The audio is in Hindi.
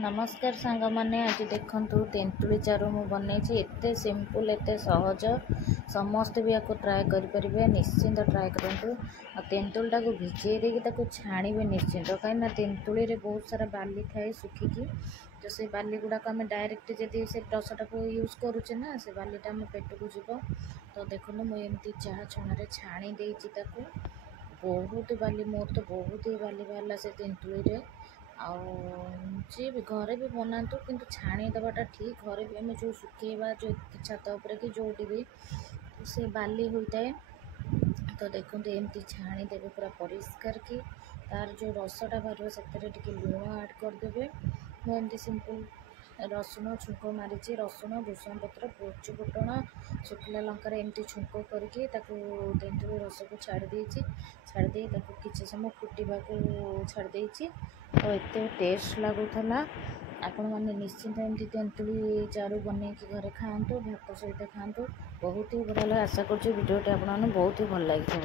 नमस्कार सांग मैंने आज देखु तेंतुली चारू मु बन एत सिंपल एत सहज समस्ते भी आपको ट्राए करेंगे निश्चिंत ट्राए करूँ। तेंतुलटा को भिजे देकी छाणवे निश्चिंत कहीं तेंतुली बहुत सारा बाली थाए सुखिकी तो से बाली गुड़ाक आम डायरेक्ट जब से रसटा को यूज करुचे ना से बालीटा आम पेट को जीव। तो देखो मुझे चाह छुना छाणी देती बहुत बाली मोर तो बहुत ही बाली बाहर से तेंतुली जी भी घरे भी बनातु किंतु छाणी दबाटा ठीक घरे भी आम जो सुखेबा जो छात उपर कि जोटी भी से बाली होता है। तो देखो एमती छाणी देवे पूरा परिष्कार की तार जो रसटा बाहर से लुण ऐड करदे। मुझे सिंपल रसुण छुंक मारी रसुण भूषण पत्र पचु फुटण शुखला लंकार एमती छुंक करके तेंतुली रस को छाड़ी किसी समय फुटा छाड़ी। तो एत टेस्ट लगुला आपण मैंने निश्चिंत एमती तेंतुली चारू बन घरे खातु भात सहित खातु बहुत ही बढ़िया। आशा कर भिडियोटी आपको बहुत ही भल लगी।